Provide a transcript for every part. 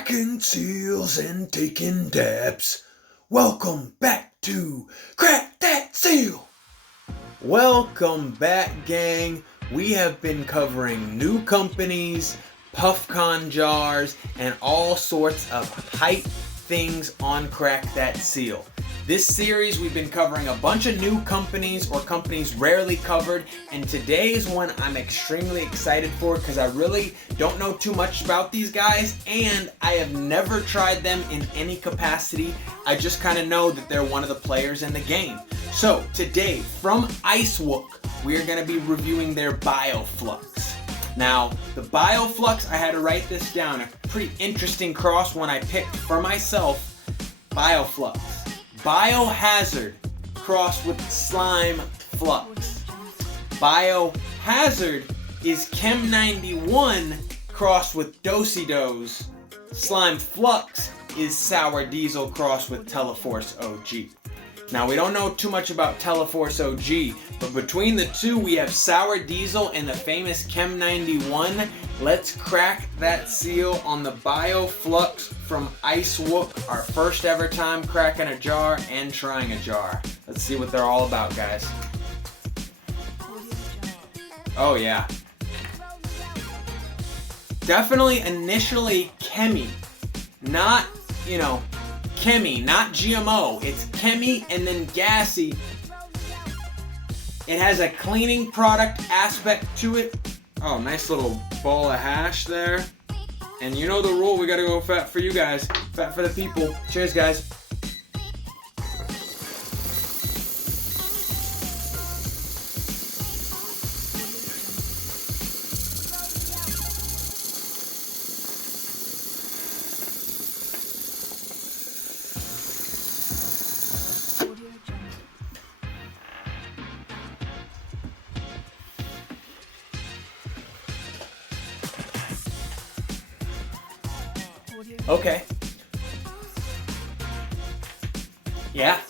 Cracking seals and taking dabs. Welcome back to Crack That Seal. Welcome back, gang. We have been covering new companies, Puffcon jars, and all sorts of hype things on Crack That Seal. This series, we've been covering a bunch of new companies or companies rarely covered, and today's one I'm extremely excited for because I really don't know too much about these guys, and I have never tried them in any capacity. I just kind of know that they're one of the players in the game. So today, from Wook, we are going to be reviewing their Bioflux. Now, the Bioflux, I had to write this down, a pretty interesting cross one I picked for myself. Bioflux. Biohazard crossed with Slime Flux. Biohazard is Chem 91 crossed with Dosidos. Slime Flux is Sour Diesel crossed with Teleforce OG. Now, we don't know too much about Teleforce OG, but between the two we have Sour Diesel and the famous Chem 91. Let's crack that seal on the Bioflux from Wook, our first ever time cracking a jar and trying a jar. Let's see what they're all about, guys. Oh yeah. Definitely initially chemi, not, chemi, not GMO. It's chemi and then gassy. It has a cleaning product aspect to it. Oh, nice little ball of hash there. And you know the rule, we gotta go fat for you guys. Fat for the people. Cheers, guys. Okay. Yeah.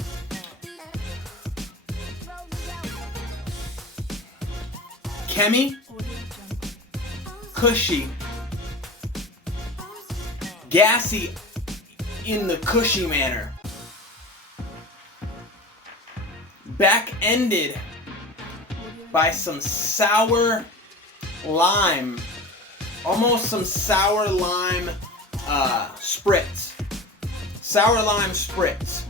Chemi, cushy, gassy in the cushy manner, back-ended by some sour lime, almost some sour lime spritz. Sour lime spritz.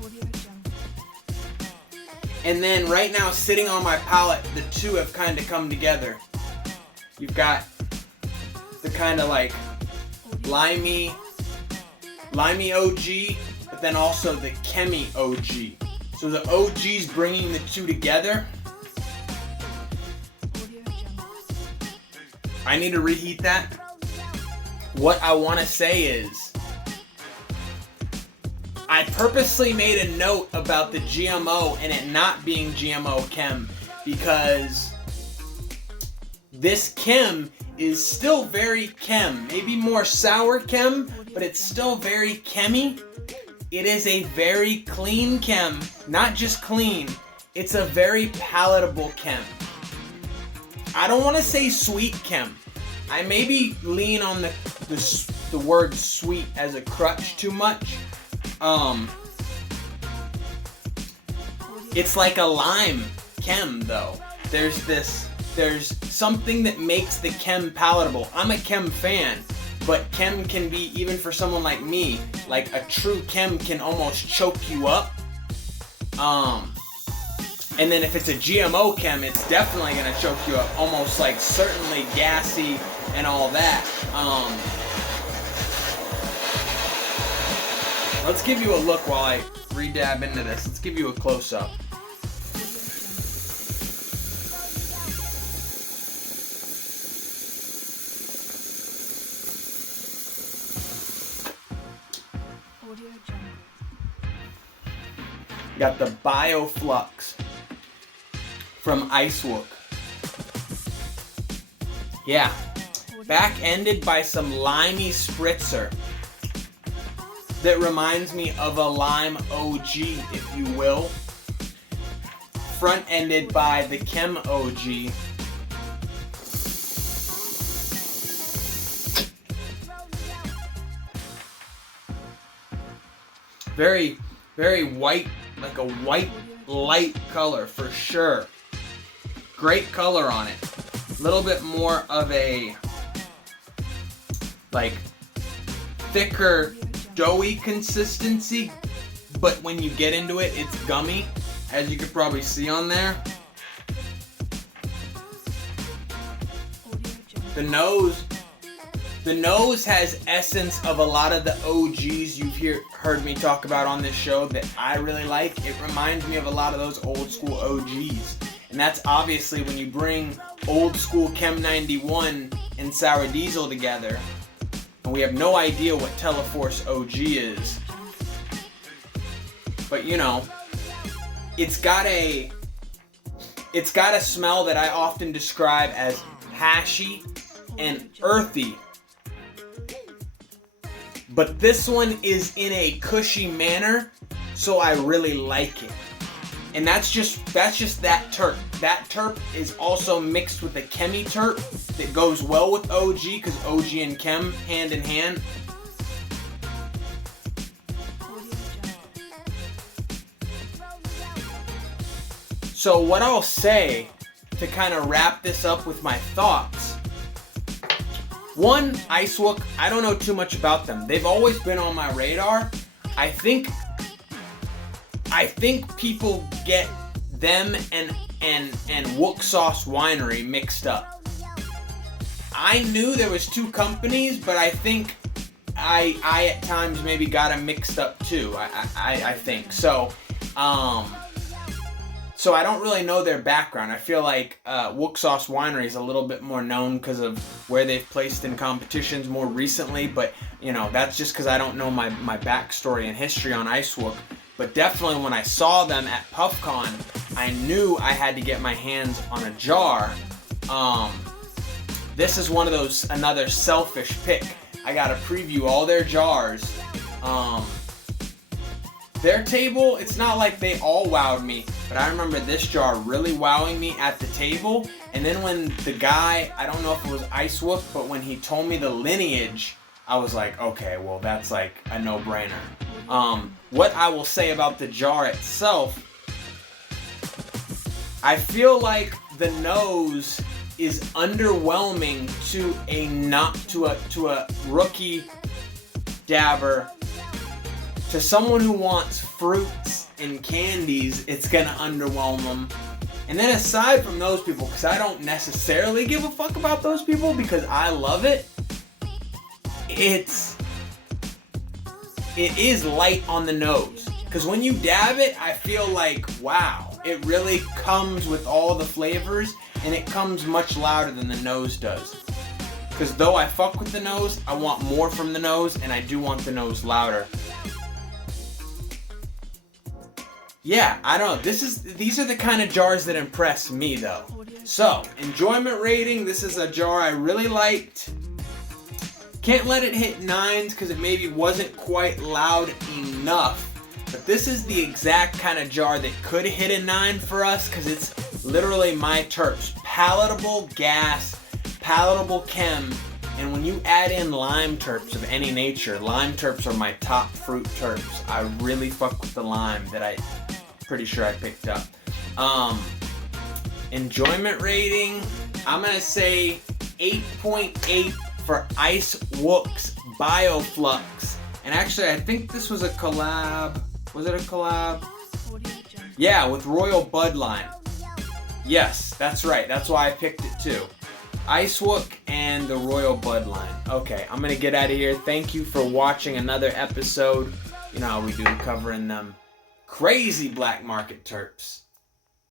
And then right now, sitting on my palate, the two have kind of come together. You've got the kind of like limey OG, but then also the chemi OG. So the OG's bringing the two together. I need to reheat that. What I want to say is, I purposely made a note about the GMO and it not being GMO chem because this chem is still very chem. Maybe more sour chem, but it's still very chemi. It is a very clean chem. Not just clean, it's a very palatable chem. I don't want to say sweet chem. I maybe lean on the word sweet as a crutch too much. It's like a lime chem though. There's something that makes the chem palatable. I'm a chem fan, but chem can be, even for someone like me, like a true chem can almost choke you up. And then if it's a GMO chem, it's definitely gonna choke you up, almost like certainly gassy and all that. Let's give you a look while I re-dab into this. Let's give you a close-up. Got the Bioflux from Wook. Yeah, back-ended by some limey spritzer that reminds me of a lime OG, if you will. Front-ended by the Chem OG. Very, very white, like a white light color for sure. Great color on it. A little bit more of a like thicker doughy consistency, but when you get into it, it's gummy, as you could probably see on there. The nose has essence of a lot of the OGs you've heard me talk about on this show that I really like. It reminds me of a lot of those old school OGs. And that's obviously when you bring old school Chem 91 and Sour Diesel together, and we have no idea what Teleforce OG is. But you know, it's got a smell that I often describe as hashy and earthy. But this one is in a cushy manner, so I really like it. And that's just that terp. That terp is also mixed with a chemi terp that goes well with OG, because OG and Chem hand in hand. So what I'll say to kind of wrap this up with my thoughts. One, Wook, I don't know too much about them. They've always been on my radar. I think people get them and Wook Sauce Winery mixed up. I knew there was two companies, but I think I at times maybe got them mixed up too. I think so. So I don't really know their background. I feel like Wook Sauce Winery is a little bit more known because of where they've placed in competitions more recently, but you know, that's just because I don't know my backstory and history on Wook. But definitely when I saw them at Puffcon, I knew I had to get my hands on a jar. This is one of those, another selfish pick. I gotta preview all their jars. Their table, it's not like they all wowed me, but I remember this jar really wowing me at the table. And then when the guy, I don't know if it was Wook, but when he told me the lineage, I was like, okay, well that's like a no-brainer. What I will say about the jar itself, I feel like the nose is underwhelming to a rookie dabber. To someone who wants fruits and candies, it's gonna underwhelm them. And then aside from those people, because I don't necessarily give a fuck about those people because I love it, it is light on the nose. Because when you dab it, I feel like, wow, it really comes with all the flavors, and it comes much louder than the nose does. Because though I fuck with the nose, I want more from the nose, and I do want the nose louder. Yeah, I don't know. These are the kind of jars that impress me though. So, enjoyment rating, this is a jar I really liked. Can't let it hit 9s because it maybe wasn't quite loud enough. But this is the exact kind of jar that could hit a 9 for us because it's literally my terps. Palatable gas, palatable chem, and when you add in lime terps of any nature, lime terps are my top fruit terps. I really fuck with the lime that I'm pretty sure I picked up. Enjoyment rating, I'm gonna say 8.8 for Wook's Bioflux. And actually, I think this was a collab. Was it a collab? Yeah, with Royal Budline. Yes, that's right. That's why I picked it too. Wook and the Royal Budline. Okay, I'm gonna get out of here. Thank you for watching another episode. You know how we do, covering them crazy black market terps.